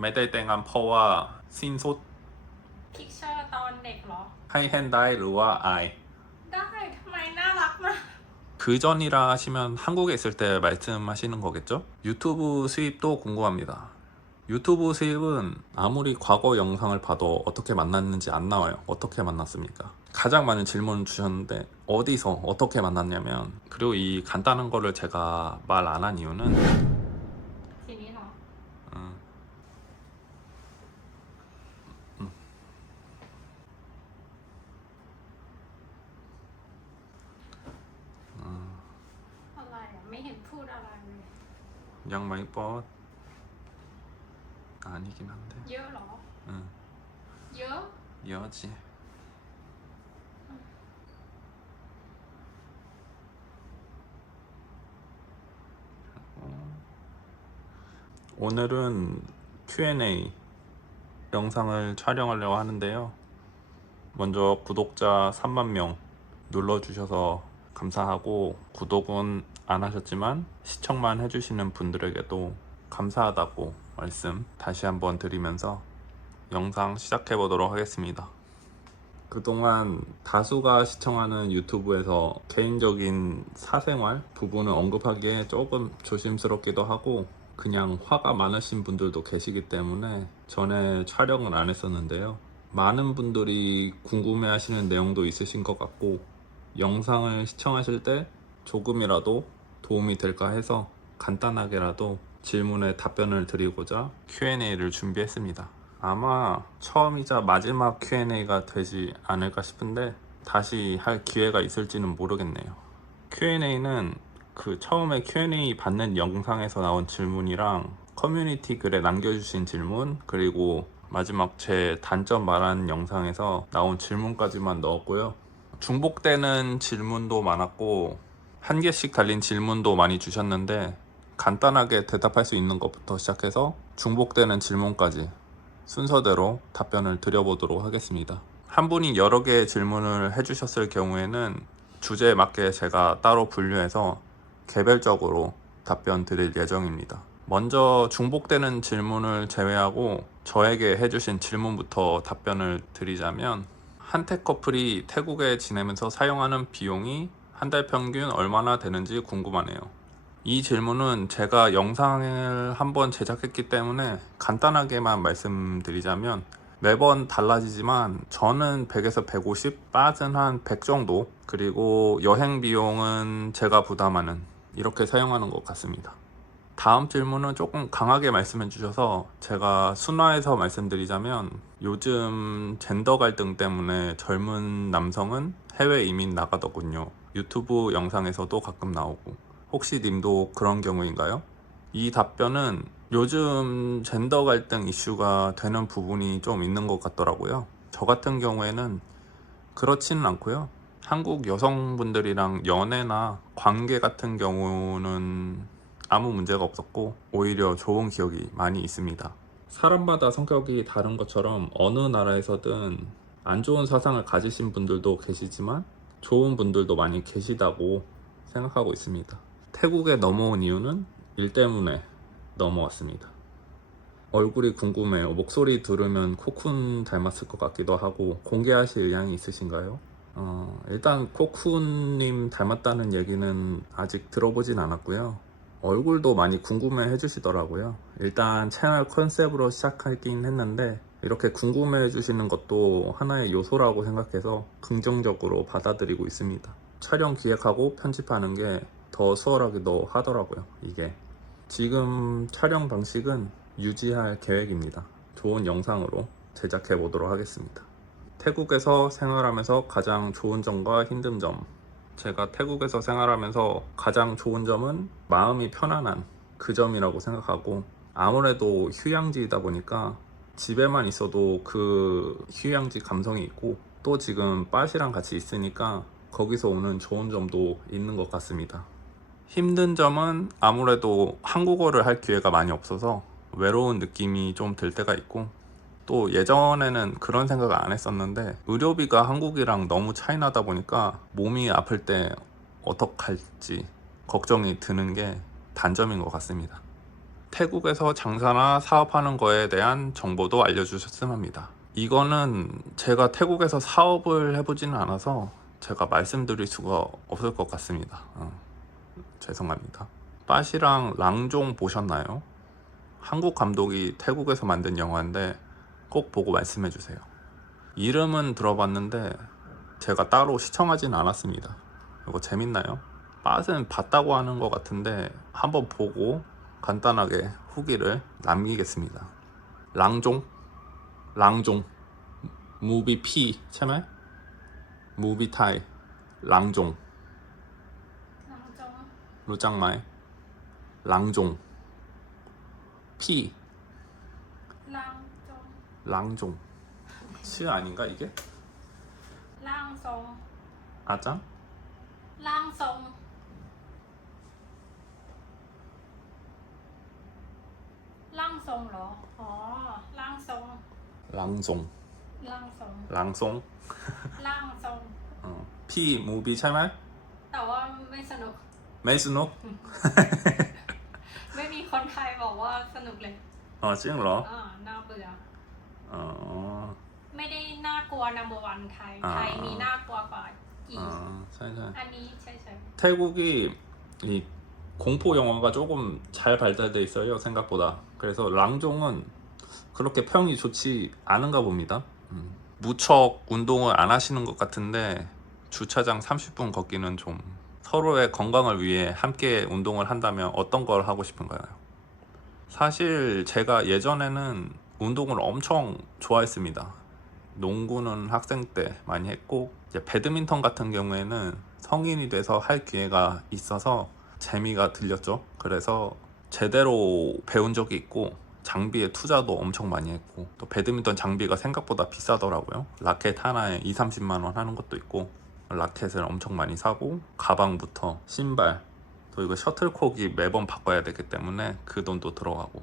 ไม่ได้แต่งงานเพราะว่าสิ้นสุดพิกเชอร์ตอนเด็กเหรอ ให้เห็นได้หรือว่าอาย ได้ทำไมน่ารักมาก 그전이라 하시면 한국에 있을 때 말씀하시는 거겠죠? 유튜브 수입도 궁금합니다. 유튜브 수입은 아무리 과거 영상을 봐도 어떻게 만났는지 안 나와요. 어떻게 만났습니까? 가장 많은 질문 주셨는데 어디서 어떻게 만났냐면, 그리고 이 간단한 거를 제가 말 안 한 이유는 ทีนี้เนาะ 음, 음, อะไรอ่ะ ไม่เห็นพูดอะไรเลย 양말이 뻗 아니긴 한데 เยอะเหรอ 응, เยอะ 여지. 오늘은 Q&A 영상을 촬영하려고 하는데요. 먼저 구독자 3만 명 눌러주셔서 감사하고, 구독은 안 하셨지만 시청만 해주시는 분들에게도 감사하다고 말씀 다시 한번 드리면서 영상 시작해 보도록 하겠습니다. 그동안 다수가 시청하는 유튜브에서 개인적인 사생활 부분을 언급하기에 조금 조심스럽기도 하고, 그냥 화가 많으신 분들도 계시기 때문에 전에 촬영을 안 했었는데요. 많은 분들이 궁금해 하시는 내용도 있으신 것 같고, 영상을 시청하실 때 조금이라도 도움이 될까 해서 간단하게라도 질문에 답변을 드리고자 Q&A를 준비했습니다. 아마 처음이자 마지막 Q&A가 되지 않을까 싶은데 다시 할 기회가 있을지는 모르겠네요. Q&A는 그 처음에 Q&A 받는 영상에서 나온 질문이랑 커뮤니티 글에 남겨주신 질문, 그리고 마지막 제 단점 말하는 영상에서 나온 질문까지만 넣었고요. 중복되는 질문도 많았고 한 개씩 달린 질문도 많이 주셨는데, 간단하게 대답할 수 있는 것부터 시작해서 중복되는 질문까지 순서대로 답변을 드려보도록 하겠습니다. 한 분이 여러 개의 질문을 해주셨을 경우에는 주제에 맞게 제가 따로 분류해서 개별적으로 답변 드릴 예정입니다. 먼저 중복되는 질문을 제외하고 저에게 해주신 질문부터 답변을 드리자면, 한택 커플이 태국에 지내면서 사용하는 비용이 한 달 평균 얼마나 되는지 궁금하네요. 이 질문은 제가 영상을 한번 제작했기 때문에 간단하게만 말씀드리자면, 매번 달라지지만 저는 100에서 150, 빠진 한 100 정도, 그리고 여행 비용은 제가 부담하는, 이렇게 사용하는 것 같습니다. 다음 질문은 조금 강하게 말씀해 주셔서 제가 순화해서 말씀드리자면, 요즘 젠더 갈등 때문에 젊은 남성은 해외 이민 나가더군요. 유튜브 영상에서도 가끔 나오고, 혹시 님도 그런 경우인가요? 이 답변은 요즘 젠더 갈등 이슈가 되는 부분이 좀 있는 것 같더라고요. 저 같은 경우에는 그렇지는 않고요. 한국 여성분들이랑 연애나 관계 같은 경우는 아무 문제가 없었고 오히려 좋은 기억이 많이 있습니다. 사람마다 성격이 다른 것처럼 어느 나라에서든 안 좋은 사상을 가지신 분들도 계시지만 좋은 분들도 많이 계시다고 생각하고 있습니다. 태국에 넘어온 이유는 일 때문에 넘어왔습니다. 얼굴이 궁금해요. 목소리 들으면 코쿤 닮았을 것 같기도 하고, 공개하실 의향이 있으신가요? 일단 코쿤님 닮았다는 얘기는 아직 들어보진 않았고요. 얼굴도 많이 궁금해 해주시더라고요. 일단 채널 컨셉으로 시작하긴 했는데, 이렇게 궁금해 해주시는 것도 하나의 요소라고 생각해서 긍정적으로 받아들이고 있습니다. 촬영 기획하고 편집하는 게 더 수월하기도 하더라고요. 이게 지금 촬영 방식은 유지할 계획입니다. 좋은 영상으로 제작해 보도록 하겠습니다. 태국에서 생활하면서 가장 좋은 점과 힘든 점. 제가 태국에서 생활하면서 가장 좋은 점은 마음이 편안한 그 점이라고 생각하고, 아무래도 휴양지이다 보니까 집에만 있어도 그 휴양지 감성이 있고, 또 지금 빠시랑 같이 있으니까 거기서 오는 좋은 점도 있는 것 같습니다. 힘든 점은 아무래도 한국어를 할 기회가 많이 없어서 외로운 느낌이 좀 들 때가 있고, 또 예전에는 그런 생각을 안 했었는데 의료비가 한국이랑 너무 차이 나다 보니까 몸이 아플 때 어떡할지 걱정이 드는 게 단점인 것 같습니다. 태국에서 장사나 사업하는 거에 대한 정보도 알려주셨으면 합니다. 이거는 제가 태국에서 사업을 해보지는 않아서 제가 말씀드릴 수가 없을 것 같습니다. 죄송합니다. 빠시랑 랑종 보셨나요? 한국 감독이 태국에서 만든 영화인데 꼭 보고 말씀해 주세요. 이름은 들어봤는데 제가 따로 시청하진 않았습니다. 이거 재밌나요? 빠스는 봤다고 하는 것 같은데 한번 보고 간단하게 후기를 남기겠습니다. 랑종? 랑종 무비 Pใช่ไหม 무비 타이 랑종 น้องจง รู้จักไหม 랑종 P ล่างจง 랑종 시 아닌가 이게? ล่างทรง 아짱? ล่างทรงล่างทรงเหรอ อ๋อ ล่างทรง 랑송 ล่างทรง 랑송 ล่างทรง P 무비 ใช่ไหม แต่ว่าไม่สนุก ไม่สนุก ไม่มีคนไทยบอกว่าสนุกเลย จริงเหรอ น่าเบื่อ อ๋อ ไม่ได้น่ากลัวนัมเบอร์วันไทย อ่า ไทยมีน่ากลัวกว่าอีก ใช่ใช่ อันนี้ใช่ 태국이 이 공포 영화가 조금 잘 발달돼 있어요 생각보다. 그래서 랑종은 그렇게 평이 좋지 않은가 봅니다. 무척 운동을 안 하시는 것 같은데 주차장 30분 걷기는 좀 서로의 건강을 위해 함께 운동을 한다면 어떤 걸 하고 싶은가요? 사실 제가 예전에는 운동을 엄청 좋아했습니다. 농구는 학생 때 많이 했고 이제 배드민턴 같은 경우에는 성인이 돼서 할 기회가 있어서 재미가 들렸죠. 그래서 제대로 배운 적이 있고 장비에 투자도 엄청 많이 했고 또 배드민턴 장비가 생각보다 비싸더라고요. 라켓 하나에 20-30만 원 하는 것도 있고 라켓을 엄청 많이 사고 가방부터 신발 또 이거 셔틀콕이 매번 바꿔야 되기 때문에 그 돈도 들어가고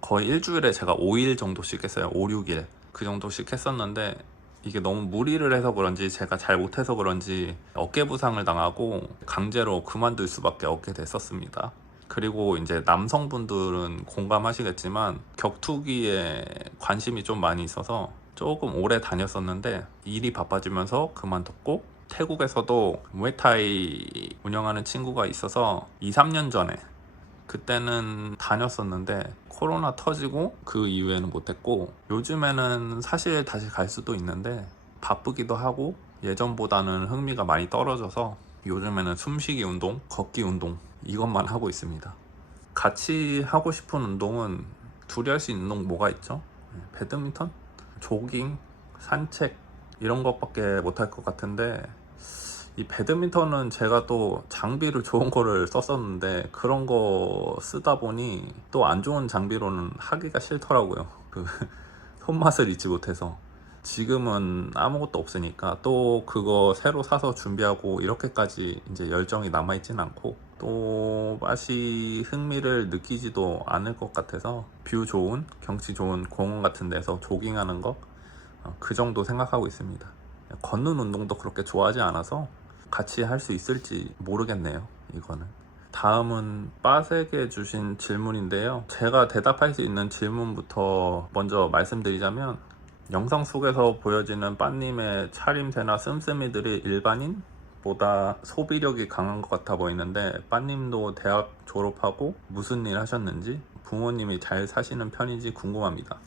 거의 일주일에 제가 5일 정도씩 했어요. 5, 6일 그 정도씩 했었는데 이게 너무 무리를 해서 그런지 제가 잘 못해서 그런지 어깨 부상을 당하고 강제로 그만둘 수밖에 없게 됐었습니다. 그리고 이제 남성분들은 공감하시겠지만 격투기에 관심이 좀 많이 있어서 조금 오래 다녔었는데 일이 바빠지면서 그만뒀고 태국에서도 무에타이 운영하는 친구가 있어서 2-3년 전에 그때는 다녔었는데 코로나 터지고 그 이후에는 못했고 요즘에는 사실 다시 갈 수도 있는데 바쁘기도 하고 예전보다는 흥미가 많이 떨어져서 요즘에는 숨쉬기 운동, 걷기 운동 이것만 하고 있습니다. 같이 하고 싶은 운동은 둘이 할 수 있는 운동 뭐가 있죠? 배드민턴? 조깅? 산책? 이런 것밖에 못할 것 같은데 이 배드민턴은 제가 또 장비를 좋은 거를 썼었는데 그런 거 쓰다 보니 또 안 좋은 장비로는 하기가 싫더라고요. 그 손맛을 잊지 못해서 지금은 아무것도 없으니까 또 그거 새로 사서 준비하고 이렇게까지 이제 열정이 남아있진 않고 또 맛이 흥미를 느끼지도 않을 것 같아서 뷰 좋은 경치 좋은 공원 같은 데서 조깅하는 거 그 정도 생각하고 있습니다. 걷는 운동도 그렇게 좋아하지 않아서 같이 할 수 있을지 모르겠네요. 이거는 다음은 빠세게 주신 질문인데요. 제가 대답할 수 있는 질문부터 먼저 말씀드리자면 영상 속에서 보여지는 빠님의 차림새나 씀씀이들이 일반인보다 소비력이 강한 것 같아 보이는데 빠님도 대학 졸업하고 무슨 일 하셨는지 부모님이 잘 사시는 편인지 궁금합니다.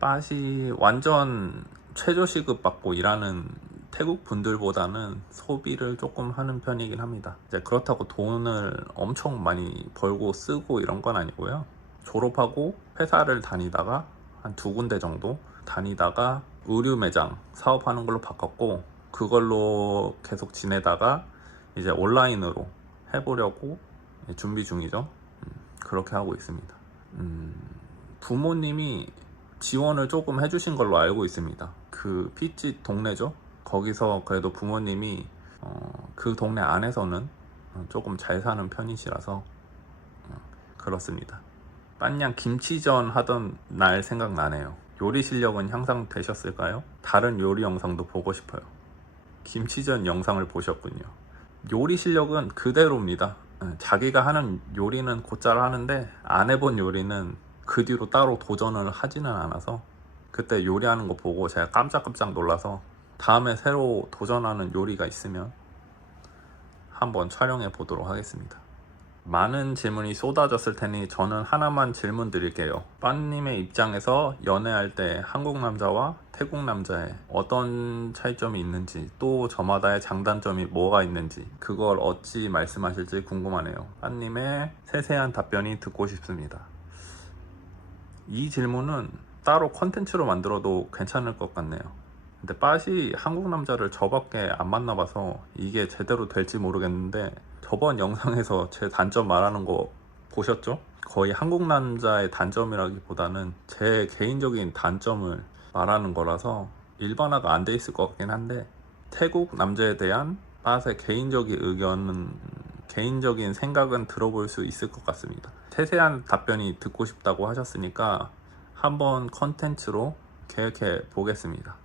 빠시 완전 최저시급 받고 일하는 태국 분들보다는 소비를 조금 하는 편이긴 합니다. 이제 그렇다고 돈을 엄청 많이 벌고 쓰고 이런 건 아니고요. 졸업하고 회사를 다니다가 한 2군데 정도 다니다가 의류 매장 사업하는 걸로 바꿨고 그걸로 계속 지내다가 이제 온라인으로 해보려고 준비 중이죠. 그렇게 하고 있습니다. 부모님이 지원을 조금 해주신 걸로 알고 있습니다. 그 핏집 동네죠. 거기서 그래도 부모님이 그 동네 안에서는 조금 잘 사는 편이시라서 그렇습니다. 빤냥 김치전 하던 날 생각나네요. 요리 실력은 향상되셨을까요? 다른 요리 영상도 보고 싶어요. 김치전 영상을 보셨군요. 요리 실력은 그대로입니다. 자기가 하는 요리는 곧잘 하는데 안 해본 요리는 그 뒤로 따로 도전을 하지는 않아서 그때 요리하는 거 보고 제가 깜짝깜짝 놀라서 다음에 새로 도전하는 요리가 있으면 한번 촬영해 보도록 하겠습니다. 많은 질문이 쏟아졌을 테니 저는 하나만 질문 드릴게요. 빠님의 입장에서 연애할 때 한국 남자와 태국 남자의 어떤 차이점이 있는지, 또 저마다의 장단점이 뭐가 있는지 그걸 어찌 말씀하실지 궁금하네요. 빠님의 세세한 답변이 듣고 싶습니다. 이 질문은 따로 컨텐츠로 만들어도 괜찮을 것 같네요. 근데 빠시 한국 남자를 저밖에 안 만나봐서 이게 제대로 될지 모르겠는데, 저번 영상에서 제 단점 말하는 거 보셨죠? 거의 한국 남자의 단점이라기보다는 제 개인적인 단점을 말하는 거라서 일반화가 안 돼 있을 것 같긴 한데, 태국 남자에 대한 빠스의 개인적인 의견은, 개인적인 생각은 들어볼 수 있을 것 같습니다. 세세한 답변이 듣고 싶다고 하셨으니까 한번 컨텐츠로 계획해 보겠습니다.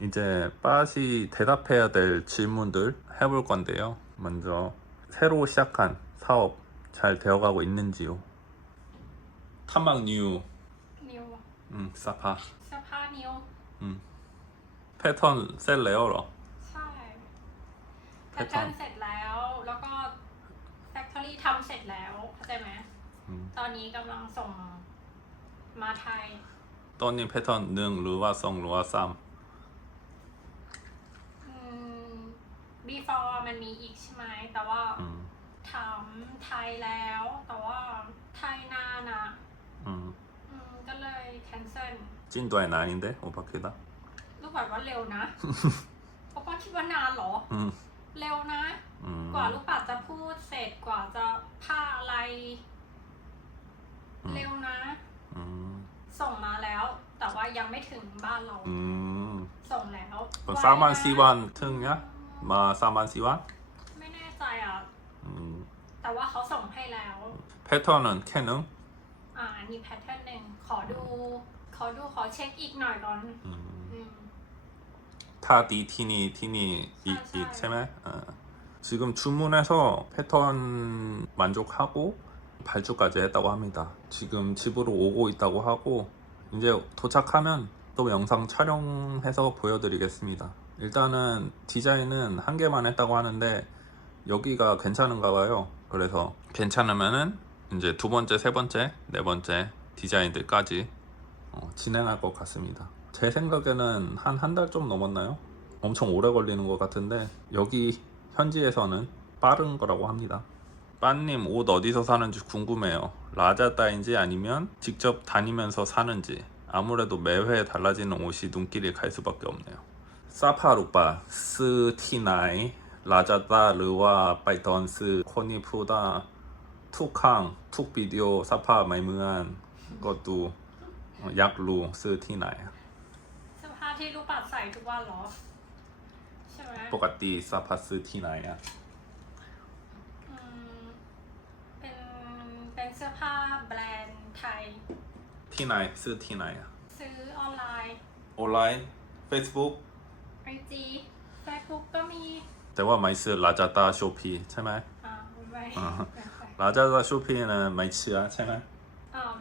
이제 빠시 대답해야 될 질문들 해볼 건데요. 먼저 새로 시작한 사업 잘 되어가고 있는지요? 탐막 뉴 นิว 사파 เสื้อผ้านิว 패턴 셀래요? ใช่แพทเทิร์นเสร็จแล้ว แล้วก็แฟคทอรี่ทำเสร็จแล้วเข้าใจไหมตอนนี้กำลังส่งมาไทย 떠님 패턴 능 루와 성 루와 쌈 before มันมีอีกใช่ไหมแต่ว่าถามไทยแล้ว แต่ว่าไทยนานอ่ะก็เลย cancel 찐도의 나인데 오바케다 ลูกบอกว่าเร็วนะ เพราะว่าคิดว่านานเหรอ เร็วนะ กว่าลูกปัดจะพูดเสร็จกว่าจะผ้าอะไร เร็วนะ ส่งมาแล้ว แต่ว่ายังไม่ถึงบ้านเรา ส่งแล้ว 사만 시완 특냐? 마 사만 시완? ไม่แน่ใจอ่ะ แต่ว่าเขาส่งให้แล้ว 패턴은 캐능? อันนี้แพทเทิร์นหนึ่งขอขอเช็คอีกหน่อยก่อน 타디 티니 세메? 지금 주문해서 패턴 만족하고 발주까지 했다고 합니다. 지금 집으로 오고 있다고 하고 이제 도착하면 또 영상 촬영해서 보여드리겠습니다. 일단은 디자인은 한 개만 했다고 하는데 여기가 괜찮은가 봐요. 그래서 괜찮으면은 이제 두 번째, 세 번째, 네 번째 디자인들까지 진행할 것 같습니다. 제 생각에는 한 달 좀 넘었나요? 엄청 오래 걸리는 것 같은데 여기 현지에서는 빠른 거라고 합니다. 빠님 옷 어디서 사는지 궁금해요. 라자다인지 아니면 직접 다니면서 사는지. 아무래도 매회 달라지는 옷이 눈길이 갈 수밖에 없네요. 사파루빠 스티나이 라자다 르와 파이턴스 코니푸다 툭항 툭비디오 사파 마이무안 것도 약루 스티나이 เสื้อผ้าที่ลูกปัดใส่ทุกวันเหรอ ใช่ไหม 똑같이 사파 스티나이야 เป็นเสื้อผ้าแบรนด์ไทย 티나이 스티나이야 ซื้อออนไลน์ 온라인 페이스북 IG Facebook ก็มี 대화 마이스 라자다 쇼피 채말 ไม่ 라자다 쇼피는 마이츠야 채말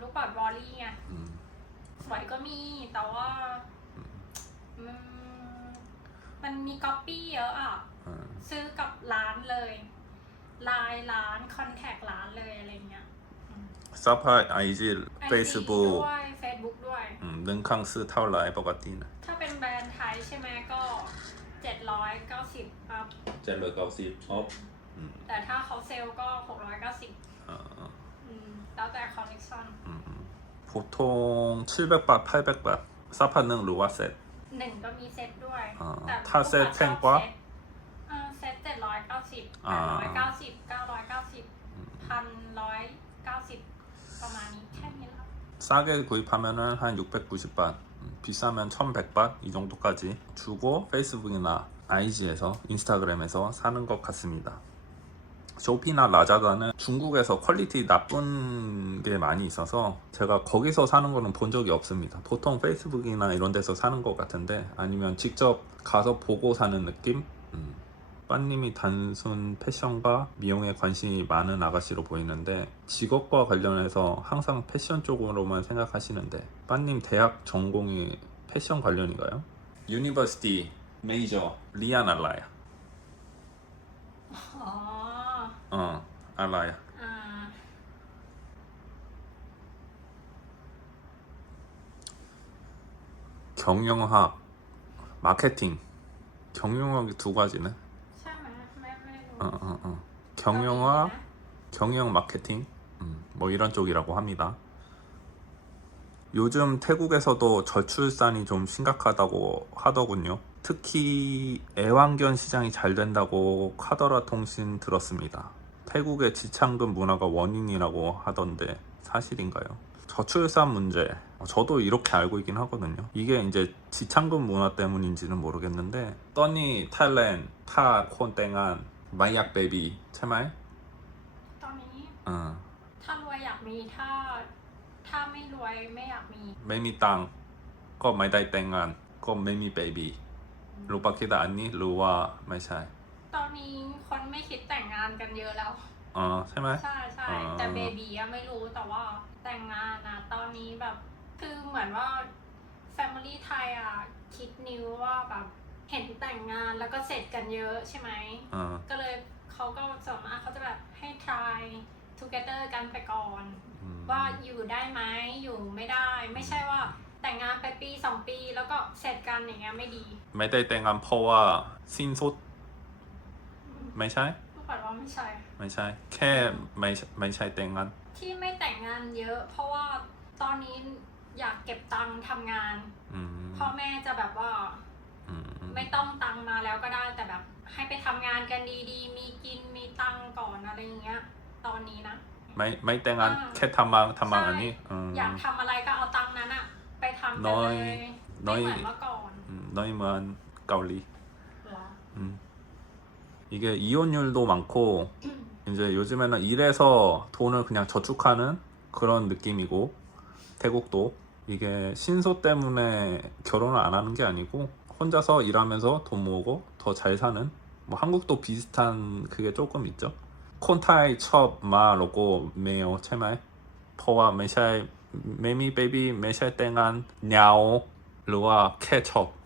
ลูกปัดวอลลี่ไงสวยก็มี แต่ว่ามันมีก๊อปปี้เยอะอ่ะ ซื้อกับร้านเลยไลน์ร้านคอนแทคร้านเลยอะไรเงี้ย 사파 아이지 IG 페이스북 ด้วย Facebook ด้วย 능캉스 타올라이 버가티나 ถ้าเป็นแบรนด์ไทยใช่ไหมก็790ครับ 젤러가우시 업 แต่ถ้าเขาเซลล์ก็690แล้วแต่คอลเลคชัน 보통 700바 800바 사파능 루아셋 หนึ่งก็มีเซตด้วย แต่ ถ้าเซตแพงกว่า เซต790 890 990 1,190 ประมาณนี้แค่นี้แล้ว 싸게 구입하면은 한 690바 비싸면 1100바 이 정도까지 주고 페이스북이나 IG에서 인스타그램에서 사는 것 같습니다. 쇼피나 라자다는 중국에서 퀄리티 나쁜 게 많이 있어서 제가 거기서 사는 거는 본 적이 없습니다. 보통 페이스북이나 이런 데서 사는 것 같은데, 아니면 직접 가서 보고 사는 느낌? 빠님이 단순 패션과 미용에 관심이 많은 아가씨로 보이는데 직업과 관련해서 항상 패션 쪽으로만 생각하시는데 빠님 대학 전공이 패션 관련인가요? 유니버시티 메이저 리안 알라야. 어, 알라야. 아, 경영학, 마케팅. 경영학이 두 가지네. ใช่ไหมไม่รู้ 경영학, 경영 마케팅, 뭐 이런 쪽이라고 합니다. 요즘 태국에서도 저출산이 좀 심각하다고 하더군요. 특히 애완견 시장이 잘 된다고 카더라 통신 들었습니다. 태국의 지창금 문화가 원인이라고 하던데 사실인가요? 저출산 문제, 저도 이렇게 알고 있긴 하거든요. 이게 이제 지창금 문화 때문인지는 모르겠는데 떠니 타일랜드 타 콘땡한 마약 베이비 채말 ตอนนี้ 어 ถ้ารวยอยากมีถ้าไม่รวยไม่อยากมี 매미 땅ก็ไม่ได้แต่งงานก็ไม่มีเบบีรู้ปะคิดอันนี้รู้ว่าไม่ใช่ ตอนนี้คนไม่คิดแต่งงานกันเยอะแล้ว ใช่ไหม ใช่ใช่ อ๋อ แต่เบบีอะไม่รู้แต่ว่าแต่งงานนะตอนนี้แบบคือเหมือนว่า Family ไทยอะคิดนิวว่าแบบเห็นแต่งงานแล้วก็เสร็จกันเยอะใช่ไหม ก็เลยเขาก็ส่วนมากเขาจะแบบให้ try together กันไปก่อน ว่าอยู่ได้ไหมอยู่ไม่ได้ไม่ใช่ว่าแต่งงานไปปี2 ปีแล้วก็เสร็จกันอย่างเงี้ยไม่ดี ไม่ได้แต่งงานเพราะว่าสิ้นสุดไม่ใช่ ลูกปัดว่าไม่ใช่ ไม่ใช่แค่ไม่ใช่แต่งงาน ที่ไม่แต่งงานเยอะ เพราะว่าตอนนี้อยากเก็บตังค์ทำงาน อืม พ่อแม่จะแบบว่า อืม ไม่ต้องตังค์มาแล้วก็ได้แต่แบบให้ไปทำงานกันดีๆ มีกินมีตังค์ก่อนอะไรอย่างเงี้ย ตอนนี้นะ ไม่แต่งงานแค่ทำมาอันนี้ อยากทำอะไรก็เอาตังค์นั้นอะไปทำกัน น้อย เลย น้ ไม่ อย เหมือนเมื่อก่อน 너희 만 가올리 เหรอ 이게 이혼율도 많고 이제 요즘에는 일해서 돈을 그냥 저축하는 그런 느낌이고 태국도 이게 신소 때문에 결혼을 안 하는 게 아니고 혼자서 일하면서 돈 모으고 더 잘 사는 뭐 한국도 비슷한 그게 조금 있죠. 콘타이 첩마 로고 메요 채말 퍼와 메샤이 메미 베이비 메샤이 땡한 냐오 루아 케첩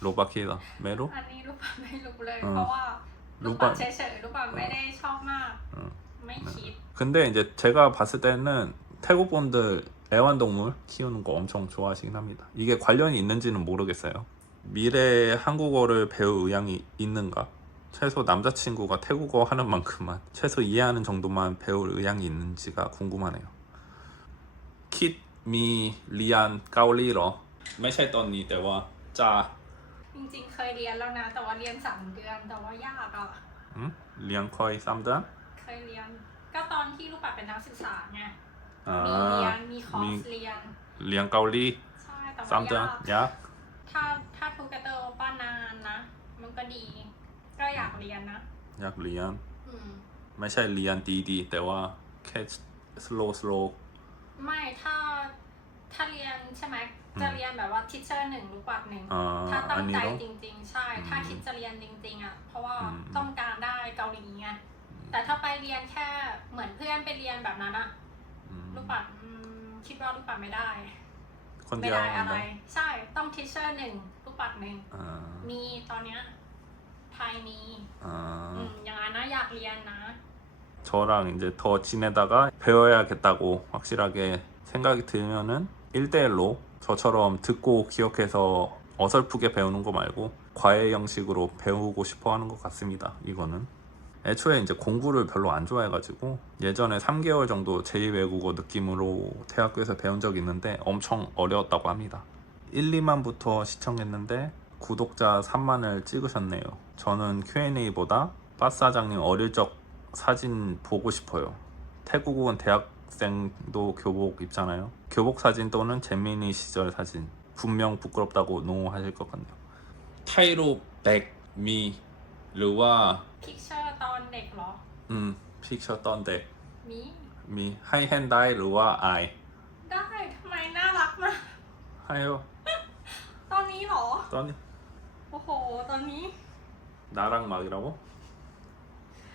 로바키다 메로 อันนี้ลูกปัดไม่รู้เลย อืม เพราะว่า ลู ลู ก ก ปั ปั ด ดเฉยๆลูกปัดไม่ได้ชอบมาก ไม่คิด 근데 이제 제가 봤을 때는 태국 분들 애완동물 키우는 거 엄청 좋아하시긴 합니다. 이게 관련이 있는지는 모르겠어요. 미래에 한국어를 배울 의향이 있는가? 최소 남자친구가 태국어 하는 만큼만 최소 이해하는 정도만 배울 의향이 있는지가 궁금하네요. 킷미 리안 까올리러 매샤이 떠니 대와 짜 จริงๆเคยเรียนแล้วนะ แต่ว่าเรียน3 เดือนแต่ว่ายากอ่ะ 리안 커이 쌈다 เคยเรียน ก็ตอนที่ลูกปัดเป็นนักศึกษาไง มีเรียน มีคอร์สเรียน 리안 까올리 ใช่แต่ว่ายาก 쌈다 야 ถ้าทูกเตอร์ป้านานนะ มันก็ดี ก็อยากเรียนนะ 약 리안 อืม ไม่ใช่เรียนดีๆแต่ว่าแค่ slow ไม่ถ้าเรียนใช่ไหมจะเรียนแบบว่าทิชเชอร์1 ลูกปัด 1 อ่า ถ้าตั้ อั ง นนี้ ใจ เนอะ จริงๆ ใช่ ถ้าคิดจะเรียนจริงๆอ่ะ เพราะว่า อืม ต้องการได้เกาหลีไง แต่ถ้าไปเรียนแค่เหมือนเพื่อนไปเรียนแบบนั้นอะลูกปัดคิดว่าลูกปัดไม่ได้ คน ไม่ เดียว ได้อะไร นะ ใช่ ต้องทิชเชอร์1 ลูกปัด อ่า 1 มีตอนเนี้ยไทยมี อ่า อย่างนั้นนะอยากเรียนนะ 저랑 이제 더 지내다가 배워야겠다고 확실하게 생각이 들면은 1대1로 저처럼 듣고 기억해서 어설프게 배우는 거 말고 과외 형식으로 배우고 싶어 하는 것 같습니다. 이거는 애초에 이제 공부를 별로 안 좋아해가지고 예전에 3개월 정도 제2외국어 느낌으로 대학교에서 배운 적이 있는데 엄청 어려웠다고 합니다. 1, 2만부터 시청했는데 구독자 3만을 찍으셨네요. 저는 Q&A보다 빠스 사장님 어릴 적 사진 보고 싶어요. 태국은 대학생도 교복 입잖아요. 교복 사진 또는 잼민이 시절 사진 분명 부끄럽다고 노하실 것 같네요. 타이로 백미 르와 พิกเชอร์ตอนเด็กเหรอ 픽처 떤데 มี 미 하이헨다이 르와 아이 ได้ทำไมน่ารักมาก 하요 ตอนนี้เหรอ 떠니 โอ้โห ตอนนี้ 나랑 막이라고?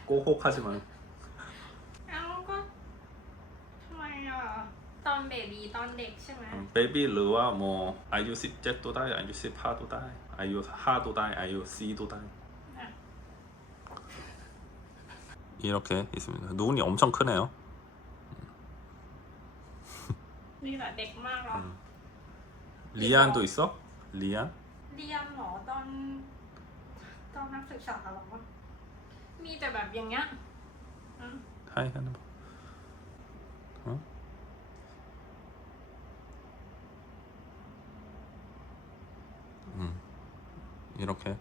꼭 혹하지 마. เอ้าก็ทำไมอ่ะตอนเบบีตอนเด็กใช่ไหม 베이비 หรือว่า뭐 아유 17도 다 아유 18도 다 아유 4도 다 아유 C도 다 อ่ะ 이렇게 있습니다. 눈이 엄청 크네요. นี่แหละเด็กมากเหรอ 리안도 있어? 리안? เรียนเหรอตอนนักศึกษาเหรอมีแต่แบบอย่างเงี้ยอืม 하이 하는 거. 어? 이렇게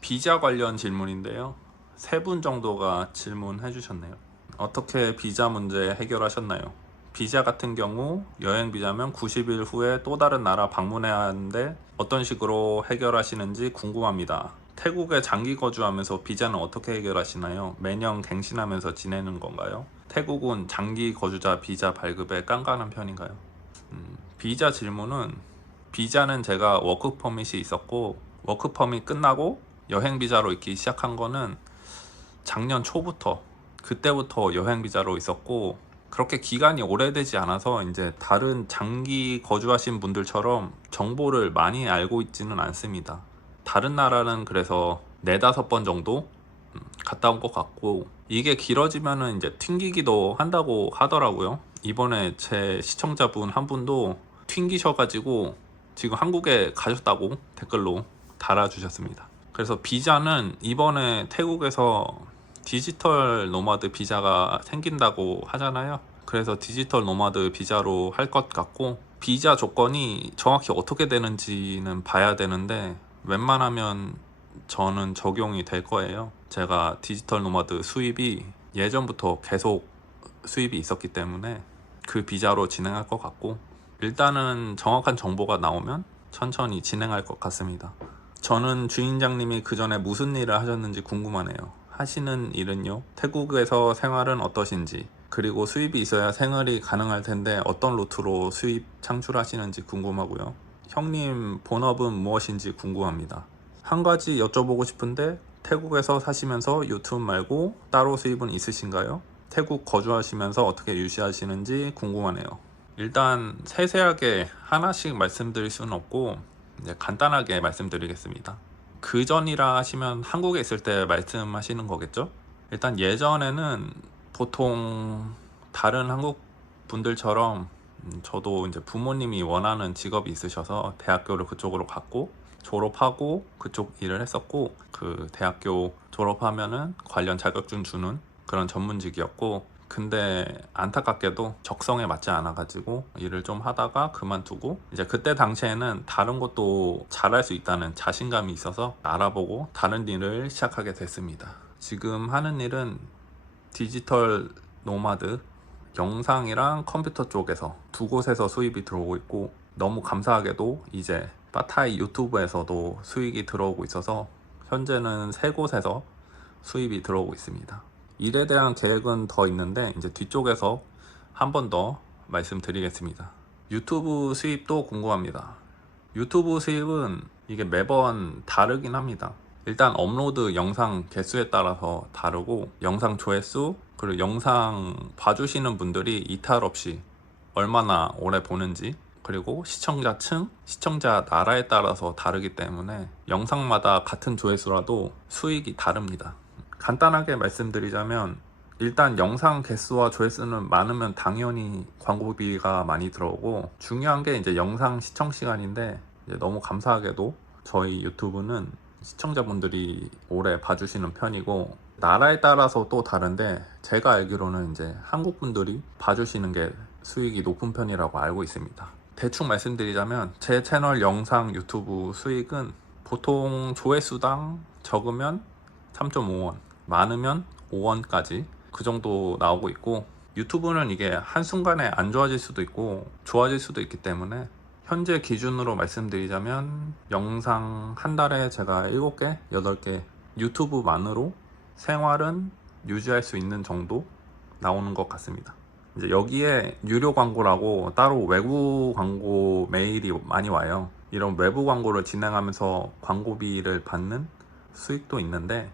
비자 관련 질문인데요. 3분 정도가 질문해 주셨네요. 어떻게 비자 문제 해결하셨나요? 비자 같은 경우 여행 비자면 90일 후에 또 다른 나라 방문해야 하는데 어떤 식으로 해결하시는지 궁금합니다. 태국에 장기 거주하면서 비자는 어떻게 해결하시나요? 매년 갱신하면서 지내는 건가요? 태국은 장기 거주자 비자 발급에 깐깐한 편인가요? 비자 질문은 비자는 제가 워크 퍼밋이 있었고 워크 퍼밋 끝나고 여행 비자로 있기 시작한 거는 작년 초부터 그때부터 여행 비자로 있었고 그렇게 기간이 오래되지 않아서 이제 다른 장기 거주하신 분들처럼 정보를 많이 알고 있지는 않습니다. 다른 나라는 그래서 4-5번 정도 갔다 온 것 같고 이게 길어지면은 이제 튕기기도 한다고 하더라고요. 이번에 제 시청자분 한 분도 튕기셔가지고 지금 한국에 가셨다고 댓글로 달아주셨습니다. 그래서 비자는 이번에 태국에서 디지털 노마드 비자가 생긴다고 하잖아요. 그래서 디지털 노마드 비자로 할 것 같고 비자 조건이 정확히 어떻게 되는지는 봐야 되는데 웬만하면 저는 적용이 될 거예요. 제가 디지털 노마드 수입이 예전부터 계속 수입이 있었기 때문에 그 비자로 진행할 것 같고 일단은 정확한 정보가 나오면 천천히 진행할 것 같습니다. 저는 주인장님이 그 전에 무슨 일을 하셨는지 궁금하네요. 하시는 일은요? 태국에서 생활은 어떠신지 그리고 수입이 있어야 생활이 가능할 텐데 어떤 루트로 수입 창출하시는지 궁금하고요. 형님 본업은 무엇인지 궁금합니다. 한 가지 여쭤보고 싶은데 태국에서 사시면서 유튜브 말고 따로 수입은 있으신가요? 태국 거주하시면서 어떻게 유지하시는지 궁금하네요. 일단 세세하게 하나씩 말씀드릴 수는 없고 이제 간단하게 말씀드리겠습니다. 그 전이라 하시면 한국에 있을 때 말씀하시는 거겠죠? 일단 예전에는 보통 다른 한국 분들처럼 저도 이제 부모님이 원하는 직업이 있으셔서 대학교를 그쪽으로 갔고 졸업하고 그쪽 일을 했었고 그 대학교 졸업하면은 관련 자격증 주는 그런 전문직이었고 근데 안타깝게도 적성에 맞지 않아 가지고 일을 좀 하다가 그만두고 이제 그때 당시에는 다른 것도 잘할 수 있다는 자신감이 있어서 알아보고 다른 일을 시작하게 됐습니다. 지금 하는 일은 디지털 노마드 영상이랑 컴퓨터 쪽에서 두 곳에서 수입이 들어오고 있고 너무 감사하게도 이제 파타이 유튜브에서도 수익이 들어오고 있어서 현재는 3곳에서 수입이 들어오고 있습니다. 일에 대한 계획은 더 있는데 이제 뒤쪽에서 한 번 더 말씀드리겠습니다. 유튜브 수입도 궁금합니다. 유튜브 수입은 이게 매번 다르긴 합니다. 일단 업로드 영상 개수에 따라서 다르고 영상 조회수 그리고 영상 봐주시는 분들이 이탈 없이 얼마나 오래 보는지 그리고 시청자층, 시청자 나라에 따라서 다르기 때문에 영상마다 같은 조회수라도 수익이 다릅니다. 간단하게 말씀드리자면 일단 영상 개수와 조회수는 많으면 당연히 광고비가 많이 들어오고 중요한 게 이제 영상 시청 시간인데 이제 너무 감사하게도 저희 유튜브는 시청자분들이 오래 봐주시는 편이고 나라에 따라서 또 다른데 제가 알기로는 이제 한국 분들이 봐주시는 게 수익이 높은 편이라고 알고 있습니다. 대충 말씀드리자면 제 채널 영상 유튜브 수익은 보통 조회수당 적으면 3.5원 많으면 5원까지 그 정도 나오고 있고 유튜브는 이게 한순간에 안 좋아질 수도 있고 좋아질 수도 있기 때문에 현재 기준으로 말씀드리자면 영상 한 달에 제가 7개, 8개 유튜브만으로 생활은 유지할 수 있는 정도 나오는 것 같습니다. 이제 여기에 유료 광고라고 따로 외부 광고 메일이 많이 와요. 이런 외부 광고를 진행하면서 광고비를 받는 수익도 있는데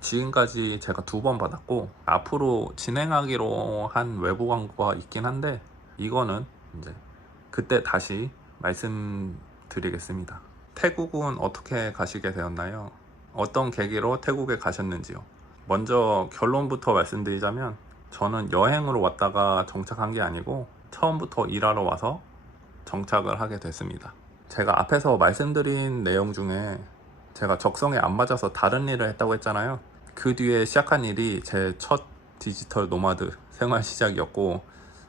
지금까지 제가 2번 받았고 앞으로 진행하기로 한 외부 광고가 있긴 한데 이거는 이제 그때 다시 말씀드리겠습니다. 태국은 어떻게 가시게 되었나요? 어떤 계기로 태국에 가셨는지요? 먼저 결론부터 말씀드리자면 저는 여행으로 왔다가 정착한 게 아니고 처음부터 일하러 와서 정착을 하게 됐습니다. 제가 앞에서 말씀드린 내용 중에 제가 적성에 안 맞아서 다른 일을 했다고 했잖아요. 그 뒤에 시작한 일이 제 첫 디지털 노마드 생활 시작이었고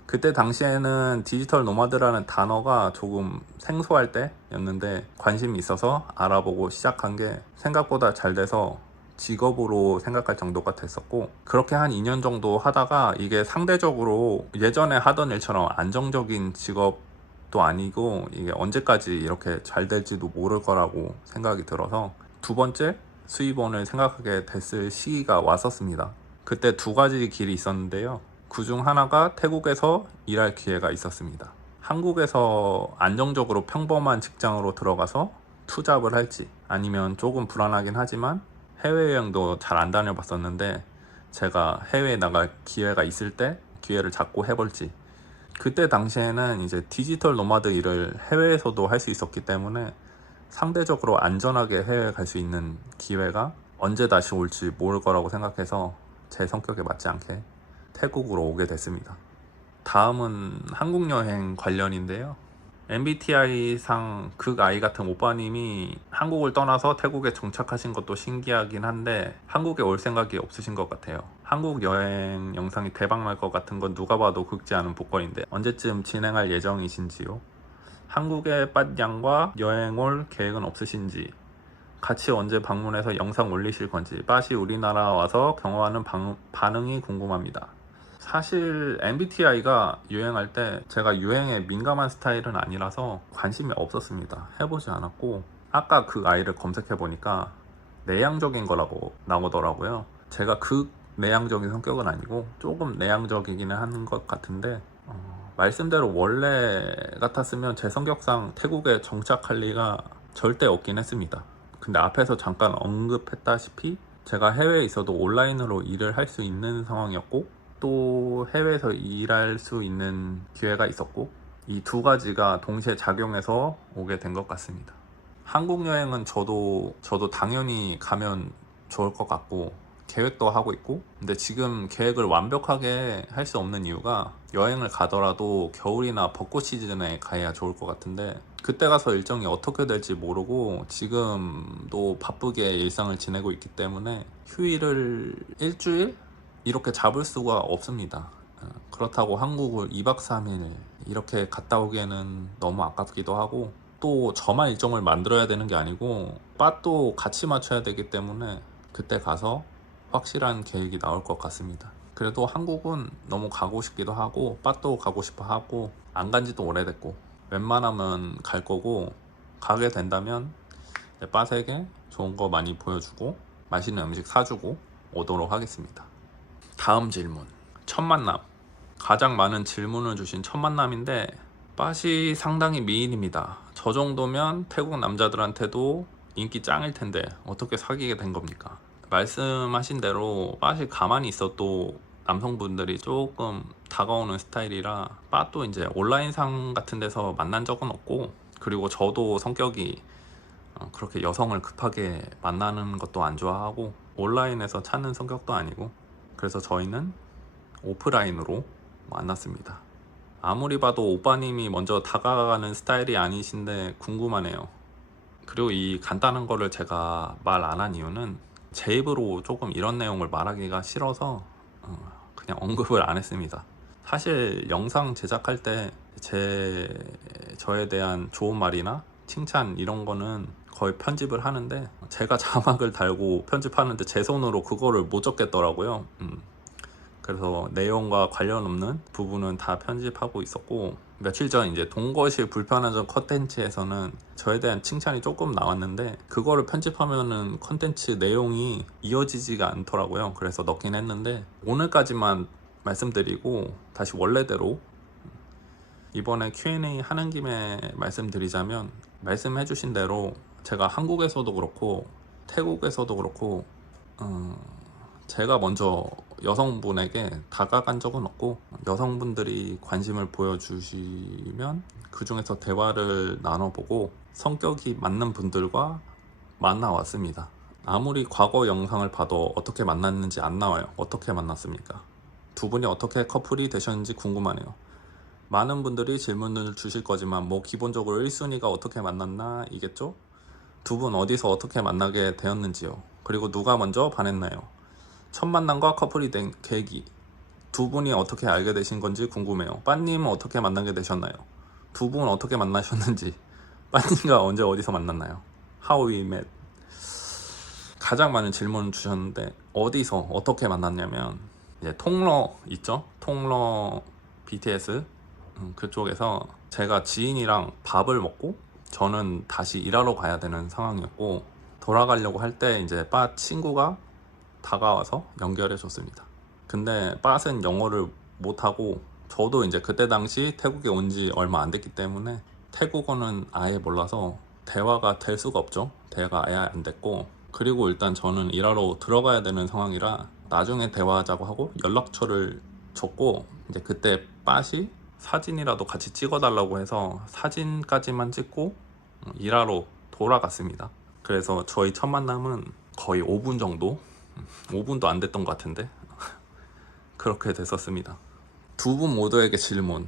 그때 당시에는 디지털 노마드라는 단어가 조금 생소할 때였는데 관심이 있어서 알아보고 시작한 게 생각보다 잘 돼서 직업으로 생각할 정도가 됐었고 그렇게 한 2년 정도 하다가 이게 상대적으로 예전에 하던 일처럼 안정적인 직업도 아니고 이게 언제까지 이렇게 잘 될지도 모를 거라고 생각이 들어서 두 번째 수입원을 생각하게 됐을 시기가 왔었습니다. 그때 2가지 길이 있었는데요. 그 중 하나가 태국에서 일할 기회가 있었습니다. 한국에서 안정적으로 평범한 직장으로 들어가서 투잡을 할지 아니면 조금 불안하긴 하지만 해외여행도 잘 안 다녀봤었는데 제가 해외에 나갈 기회가 있을 때 기회를 잡고 해볼지 그때 당시에는 이제 디지털 노마드 일을 해외에서도 할 수 있었기 때문에 상대적으로 안전하게 해외에 갈 수 있는 기회가 언제 다시 올지 모를 거라고 생각해서 제 성격에 맞지 않게 태국으로 오게 됐습니다. 다음은 한국 여행 관련인데요. MBTI상 극I 같은 오빠님이 한국을 떠나서 태국에 정착하신 것도 신기하긴 한데 한국에 올 생각이 없으신 것 같아요. 한국 여행 영상이 대박 날 것 같은 건 누가 봐도 극지 않은 복권인데 언제쯤 진행할 예정이신지요? 한국의 빤양과 여행 올 계획은 없으신지, 같이 언제 방문해서 영상 올리실 건지, 빠시 우리나라 와서 경험하는 반응이 궁금합니다. 사실 MBTI가 유행할 때 제가 유행에 민감한 스타일은 아니라서 관심이 없었습니다. 해보지 않았고 아까 그 아이를 검색해 보니까 내향적인 거라고 나오더라고요. 제가 그 내향적인 성격은 아니고 조금 내향적이기는 한 것 같은데 말씀대로 원래 같았으면 제 성격상 태국에 정착할 리가 절대 없긴 했습니다. 근데 앞에서 잠깐 언급했다시피 제가 해외에 있어도 온라인으로 일을 할 수 있는 상황이었고 또 해외에서 일할 수 있는 기회가 있었고 이 2가지가 동시에 작용해서 오게 된 것 같습니다. 한국 여행은 저도 당연히 가면 좋을 것 같고 계획도 하고 있고 근데 지금 계획을 완벽하게 할 수 없는 이유가 여행을 가더라도 겨울이나 벚꽃 시즌에 가야 좋을 것 같은데 그때 가서 일정이 어떻게 될지 모르고 지금도 바쁘게 일상을 지내고 있기 때문에 휴일을 일주일 이렇게 잡을 수가 없습니다. 그렇다고 한국을 2박 3일 이렇게 갔다 오기에는 너무 아깝기도 하고 또 저만 일정을 만들어야 되는 게 아니고 빠도 같이 맞춰야 되기 때문에 그때 가서 확실한 계획이 나올 것 같습니다. 그래도 한국은 너무 가고 싶기도 하고 빠도 가고 싶어 하고 안 간지도 오래됐고 웬만하면 갈 거고 가게 된다면 빠세게 좋은 거 많이 보여주고 맛있는 음식 사주고 오도록 하겠습니다. 다음 질문. 첫 만남. 가장 많은 질문을 주신 첫 만남인데 빠시 상당히 미인입니다. 저 정도면 태국 남자들한테도 인기 짱일 텐데 어떻게 사귀게 된 겁니까? 말씀하신 대로 빠시 가만히 있어도 남성분들이 조금 다가오는 스타일이라 빠도 이제 온라인상 같은 데서 만난 적은 없고 그리고 저도 성격이 그렇게 여성을 급하게 만나는 것도 안 좋아하고 온라인에서 찾는 성격도 아니고 그래서 저희는 오프라인으로 만났습니다. 아무리 봐도 오빠님이 먼저 다가가는 스타일이 아니신데 궁금하네요. 그리고 이 간단한 거를 제가 말 안 한 이유는 제 입으로 조금 이런 내용을 말하기가 싫어서 그냥 언급을 안 했습니다. 사실 영상 제작할 때 저에 대한 좋은 말이나 칭찬 이런 거는 거의 편집을 하는데 제가 자막을 달고 편집하는데 제 손으로 그거를 못 적겠더라고요. 그래서 내용과 관련 없는 부분은 다 편집하고 있었고 며칠 전 이제 동거실 불편한 점 컨텐츠에서는 저에 대한 칭찬이 조금 나왔는데 그거를 편집하면은 컨텐츠 내용이 이어지지가 않더라고요. 그래서 넣긴 했는데 오늘까지만 말씀드리고 다시 원래대로 이번에 Q&A 하는 김에 말씀드리자면 말씀해 주신 대로 제가 한국에서도 그렇고 태국에서도 그렇고 제가 먼저 여성분에게 다가간 적은 없고 여성분들이 관심을 보여주시면 그 중에서 대화를 나눠보고 성격이 맞는 분들과 만나왔습니다. 아무리 과거 영상을 봐도 어떻게 만났는지 안 나와요. 어떻게 만났습니까? 두 분이 어떻게 커플이 되셨는지 궁금하네요. 많은 분들이 질문을 주실 거지만 뭐 기본적으로 1순위가 어떻게 만났나 이겠죠? 두 분 어디서 어떻게 만나게 되었는지요? 그리고 누가 먼저 반했나요? 첫 만남과 커플이 된 계기, 두 분이 어떻게 알게 되신 건지 궁금해요. 빠님은 어떻게 만나게 되셨나요? 두 분 어떻게 만나셨는지, 빠님과 언제 어디서 만났나요? How we met. 가장 많은 질문을 주셨는데 어디서 어떻게 만났냐면 이제 통러 있죠? 통러 BTS 그쪽에서 제가 지인이랑 밥을 먹고 저는 다시 일하러 가야 되는 상황이었고 돌아가려고 할 때 이제 빠 친구가 다가와서 연결해 줬습니다. 근데 빠는 영어를 못하고 저도 이제 그때 당시 태국에 온 지 얼마 안 됐기 때문에 태국어는 아예 몰라서 대화가 될 수가 없죠. 대화가 아예 안 됐고 그리고 일단 저는 일하러 들어가야 되는 상황이라 나중에 대화하자고 하고 연락처를 줬고 이제 그때 빠시 사진이라도 같이 찍어달라고 해서 사진까지만 찍고 일하러 돌아갔습니다. 그래서 저희 첫 만남은 거의 5분 정도 5분도 안 됐던 것 같은데 그렇게 됐었습니다. 두 분 모두에게 질문.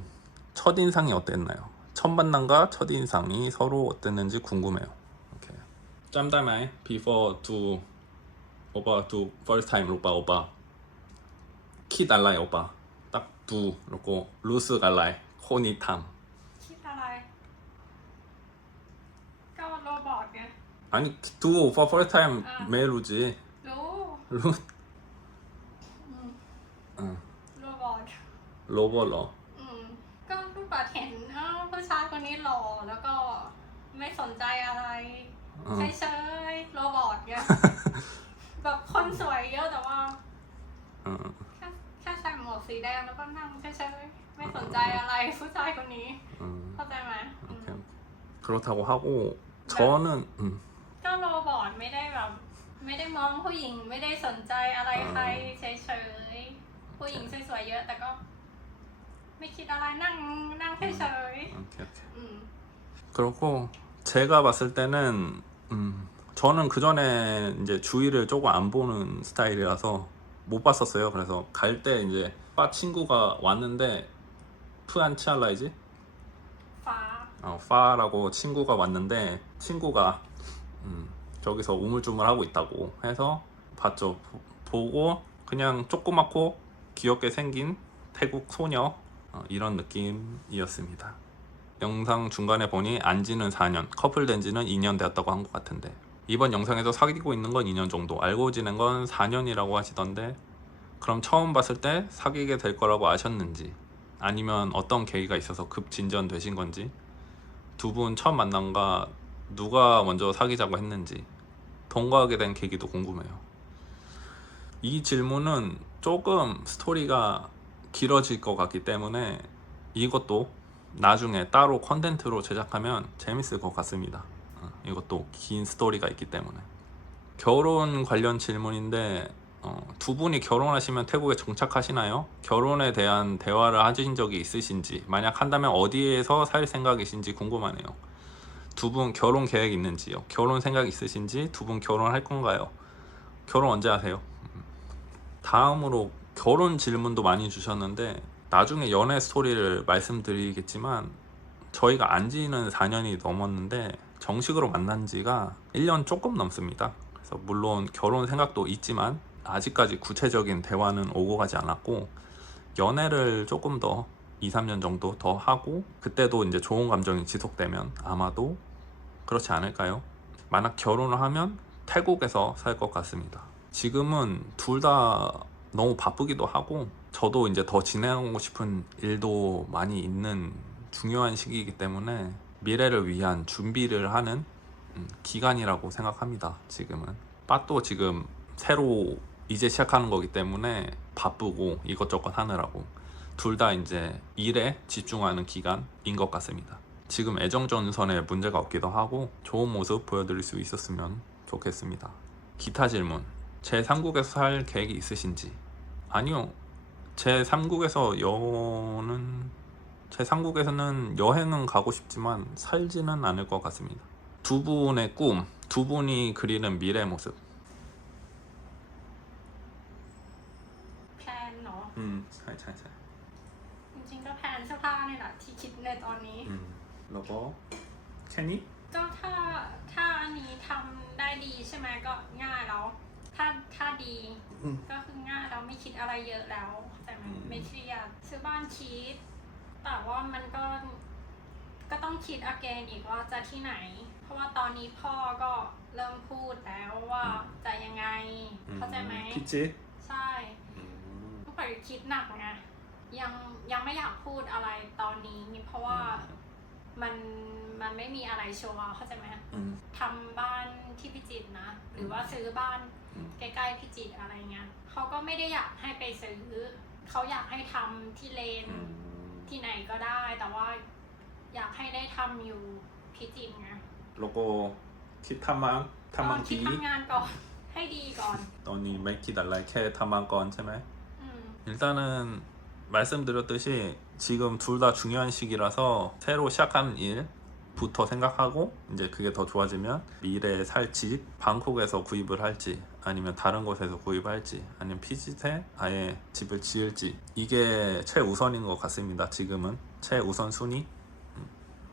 첫인상이 어땠나요? 첫 만남과 첫인상이 서로 어땠는지 궁금해요. 오케이. 짬다마이 before to 오빠 to first time 오빠 오빠 키 달라이 오빠 딱두 그리고 루스 갈라이 코니탕 คิดอะไรก็โรบอทไง 아니 두 for first time 메루지 รู้ 루 โรบอท 로버러 ก็ลูกบาศก์เห็นผู้ชายคนนี้หล่อแล้วก็ไม่สนใจอะไรเฉยๆโรบอทไง แบบคนสวยเยอะแต่ว่าแค่ใส่หมวกสีแดงแล้วก็นั่งเฉยๆไม่สนใจอะไรผู้ชายคนนี้เข้าใจไหม 오케이. 그렇다고 하고 저는 ก็โรบอทไม่ได้แบบไม่ได้มองผู้หญิงไม่ได้สนใจอะไรใครเฉยๆผู้หญิงสวยๆเยอะแต่ก็ไม่คิดอะไรนั่งเฉย 오케이, 오케이. ๆ 그렇고 제가 봤을 때는 저는 그 전에 이제 주위를 조금 안 보는 스타일이라서 못 봤었어요. 그래서 갈 때 이제 빠 친구가 왔는데 푸안 치알라이지? ฟ้า 파라고 친구가 왔는데 친구가 저기서 우물쭈물하고 있다고 해서 봤죠. 보고 그냥 조그맣고 귀엽게 생긴 태국 소녀 이런 느낌이었습니다. 영상 중간에 보니 안지는 4년, 커플 된 지는 2년 되었다고 한 것 같은데 이번 영상에서 사귀고 있는 건 2년 정도, 알고 지낸 건 4년이라고 하시던데 그럼 처음 봤을 때 사귀게 될 거라고 아셨는지 아니면 어떤 계기가 있어서 급 진전되신 건지 두 분 처음 만남과 누가 먼저 사귀자고 했는지 동거하게 된 계기도 궁금해요. 이 질문은 조금 스토리가 길어질 것 같기 때문에 이것도 나중에 따로 컨텐츠로 제작하면 재밌을 것 같습니다. 이것도 긴 스토리가 있기 때문에 결혼 관련 질문인데 두 분이 결혼하시면 태국에 정착하시나요? 결혼에 대한 대화를 하신 적이 있으신지 만약 한다면 어디에서 살 생각이신지 궁금하네요. 두 분 결혼 계획 있는지요? 결혼 생각 있으신지 두 분 결혼할 건가요? 결혼 언제 하세요? 다음으로 결혼 질문도 많이 주셨는데 나중에 연애 스토리를 말씀드리겠지만 저희가 안 지는 4년이 넘었는데 정식으로 만난 지가 1년 조금 넘습니다. 그래서 물론 결혼 생각도 있지만 아직까지 구체적인 대화는 오고 가지 않았고 연애를 조금 더 2, 3년 정도 더 하고 그때도 이제 좋은 감정이 지속되면 아마도 그렇지 않을까요? 만약 결혼을 하면 태국에서 살 것 같습니다. 지금은 둘 다 너무 바쁘기도 하고 저도 이제 더 진행하고 싶은 일도 많이 있는 중요한 시기이기 때문에 미래를 위한 준비를 하는 기간이라고 생각합니다. 지금은 빠또 지금 새로 이제 시작하는 거기 때문에 바쁘고 이것저것 하느라고 둘 다 이제 일에 집중하는 기간인 것 같습니다. 지금 애정 전선에 문제가 없기도 하고 좋은 모습 보여드릴 수 있었으면 좋겠습니다. 기타 질문. 제 3국에서 살 계획이 있으신지? 아니요. 제 3국에서는 여행은 가고 싶지만 살지는 않을 것 같습니다. 두 분의 꿈, 두 분이 그리는 미래 모습. แพลนเนาะ ใช่ใช่ใช่ จริงๆก็แพลนเสื้อผ้านี่แหละที่คิดในตอนนี้ แล้วก็แค่นี้ ก็ถ้าอันนี้ทำได้ดีใช่ไหมก็ง่ายแล้วถ้าดีก็คือง่ายแล้วไม่คิดอะไรเยอะแล้วแต่ไม่เครียดซื้อบ้านคิดแต่ว่ามันก็ต้องคิด again อีกว่าจะที่ไหน เพราะว่าตอนนี้พ่อก็เริ่มพูดแล้วว่าจะยังไงเข้าใจไหม คิดจิ ใช่ทุกคนคิดหนักไงยังไม่อยากพูดอะไรตอนนี้เพราะว่ามันไม่มีอะไรชัวร์เข้าใจไหมทำบ้านที่พิจิตรนะหรือว่าซื้อบ้านใกล้ๆพิจิตรอะไรเงี้ยเขาก็ไม่ได้อยากให้ไปซื้อเขาอยากให้ทำที่เลนที่ไหนก็ได้แต่ว่าอยากให้ได้ทำอยู่พิจิตรไง แล้วก็คิดทำมัง คิด ดี ทำงานก่อนให้ดีก่อน ตอนนี้ไม่คิดอะไรแค่ทำงานก่อนใช่ไหม 일단은 말씀드렸듯이 지금 둘 다 중요한 시기라서 새로 시작하는 일부터 생각하고 이제 그게 더 좋아지면 미래에 살 집 방콕에서 구입을 할지 아니면 다른 곳에서 구입할지 아니면 피짓에 아예 집을 지을지 이게 최우선인 것 같습니다. 지금은 최우선 순위.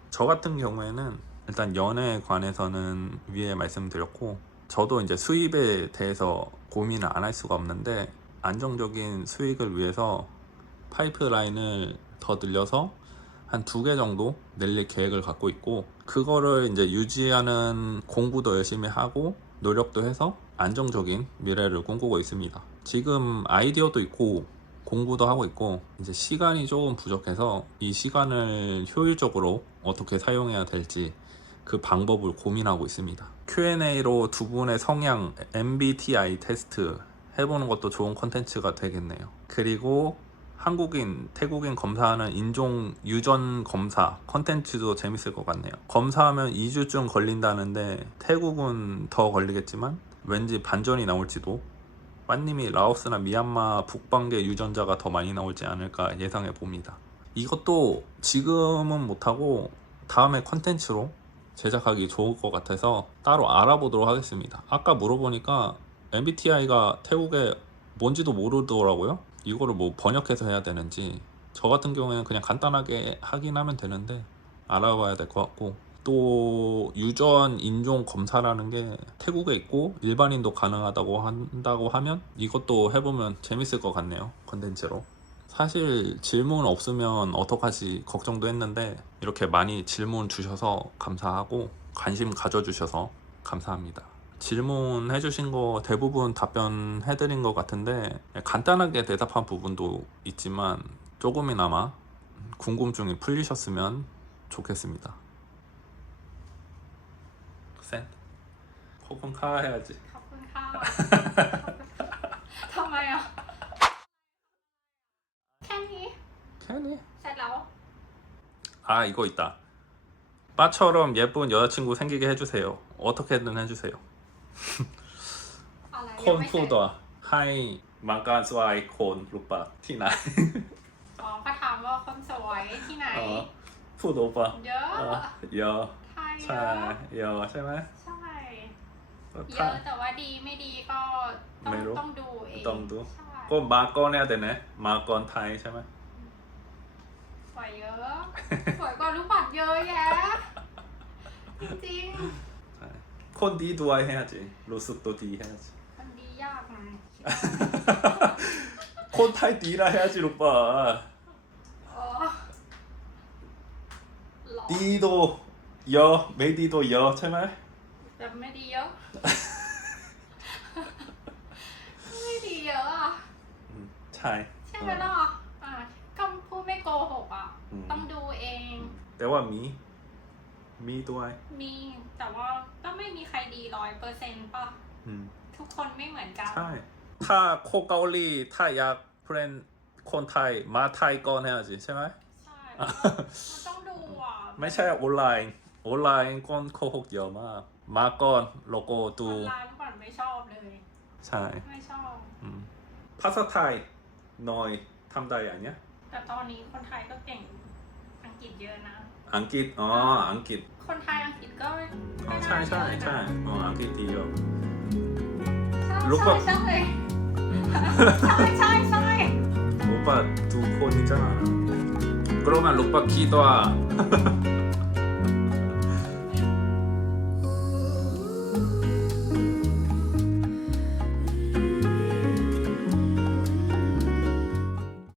저 같은 경우에는 일단 연애에 관해서는 위에 말씀드렸고 저도 이제 수입에 대해서 고민을 안 할 수가 없는데 안정적인 수익을 위해서 파이프라인을 더 늘려서 한 2개 정도 늘릴 계획을 갖고 있고 그거를 이제 유지하는 공부도 열심히 하고 노력도 해서 안정적인 미래를 꿈꾸고 있습니다. 지금 아이디어도 있고 공부도 하고 있고 이제 시간이 조금 부족해서 이 시간을 효율적으로 어떻게 사용해야 될지 그 방법을 고민하고 있습니다. Q&A로 두 분의 성향 MBTI 테스트 해보는 것도 좋은 콘텐츠가 되겠네요. 그리고 한국인, 태국인 검사하는 인종 유전 검사 콘텐츠도 재밌을 것 같네요. 검사하면 2주쯤 걸린다는데 태국은 더 걸리겠지만 왠지 반전이 나올지도 빠님이 라오스나 미얀마 북방계 유전자가 더 많이 나올지 않을까 예상해 봅니다. 이것도 지금은 못하고 다음에 콘텐츠로 제작하기 좋을 것 같아서 따로 알아보도록 하겠습니다. 아까 물어보니까 MBTI가 태국에 뭔지도 모르더라고요. 이거를 뭐 번역해서 해야 되는지 저 같은 경우에는 그냥 간단하게 하긴 하면 되는데 알아봐야 될 것 같고 또 유전 인종 검사라는 게 태국에 있고 일반인도 가능하다고 한다고 하면 이것도 해보면 재밌을 것 같네요. 컨텐츠로. 사실 질문 없으면 어떡하지 걱정도 했는데 이렇게 많이 질문 주셔서 감사하고 관심 가져주셔서 감사합니다. 질문해 주신 거 대부분 답변해 드린 것 같은데 간단하게 대답한 부분도 있지만 조금이나마 궁금증이 풀리셨으면 좋겠습니다. 센 코콘카 해야지. ขอบคุณค่ะ ทำไมอ่ะแค่นี้ 캐니? เสร็จแล้ว 아 이거 있다. 빠처럼 예쁜 여자친구 생기게 해주세요. 어떻게든 해주세요. อะไร 콘 ยังไม่เสร็จ 푸더 하이 망간 스와이 콘 루빠 티나 อ๋อเขาถามว่าคนสวยที่ไหน 푸드 오빠 เยอะ 여 ไทยเย 차 อะ 여ใช่ไหม ใช่เยอะแต่ว่าดีไม่ดีก็ต้องดูเอง ต้องดู ใช่ ก็มาก่อน해야 되네มาก่อนไทยใช่ไหม สวยเยอะ สวยกว่าลูกปัดเยอะแยะจริง 콘 디 두아이 해야지 로스도 디 해야지 ๆมันดียากไง 콘 타이 디라 해야지 루빠 อ๋อหรอ 디도 여 메디도 여 ใช่ไหม แบบไม่ดีเยอะ ไม่ดีเยอะอ่ะ ใช่ ใช่ไหมล่ะอ่ะก็พูดไม่โกหกอ่ะ ต้องดูเอง แต่ว่ามีด้วย มีแต่ว่าก็ไม่มีใครดี100%ป่ะ ทุกคนไม่เหมือนกัน ใช่ถ้าโคเกาหลีถ้าอยากเพื่อนคนไทยมาไทยก่อน해야지ใช่ไหม ใช่มันต้องดูอ่ะ ไม่ใช่ออนไลน์ก่อนโกหกเยอะมากมาก่อนแล้วก็ดู ออนไลน์ก่อน ไม่ชอบเลย ใช่ ไม่ชอบ ภาษาไทยน้อยทำได้อย่างเนี้ย แต่ตอนนี้คนไทยก็เก่งอังกฤษเยอะนะ อังกฤษอ๋ออังกฤษ คนไทยอังกฤษก็ อ๋อใช่ใช่ใช่อ๋ออังกฤษดีอยู่ ใช่ รู้ปะ ใช่ใช่ใช่ใช่ 오빠 두 콘이잖아. 그러면 오빠 키도와